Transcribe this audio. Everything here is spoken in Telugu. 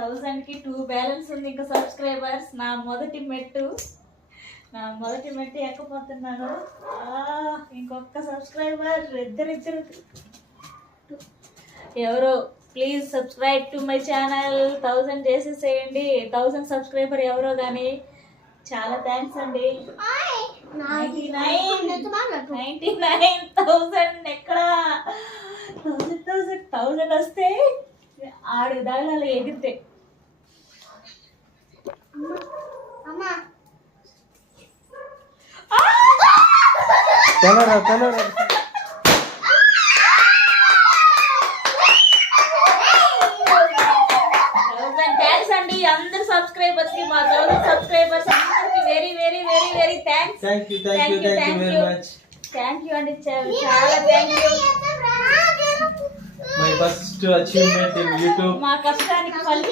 1000 కి 2 బ్యాలెన్స్ ఉంది ఇంకా సబ్స్క్రైబర్స్. నా మొదటి మెట్టు ఎక్కపోతున్నాను. ఇంకొక సబ్స్క్రైబర్ ఇద్దరు ఎవరో please subscribe to my channel. 1000 చేసేసేయండి. 1000 సబ్స్క్రైబర్ ఎవరో కానీ చాలా థ్యాంక్స్ అండి. 99,000 ఎక్కడ 1000 వస్తే ఆడు దాగాలి ఎగిరితే. థ్యాంక్స్ అండి అందరు సబ్స్క్రైబర్స్ కి. మా 1000 సబ్స్క్రైబర్స్ అందరికి very very very very thanks. Thank you అండి. చాలా thank you. My first achievement in YouTube. మా కష్టానికి ఫలితం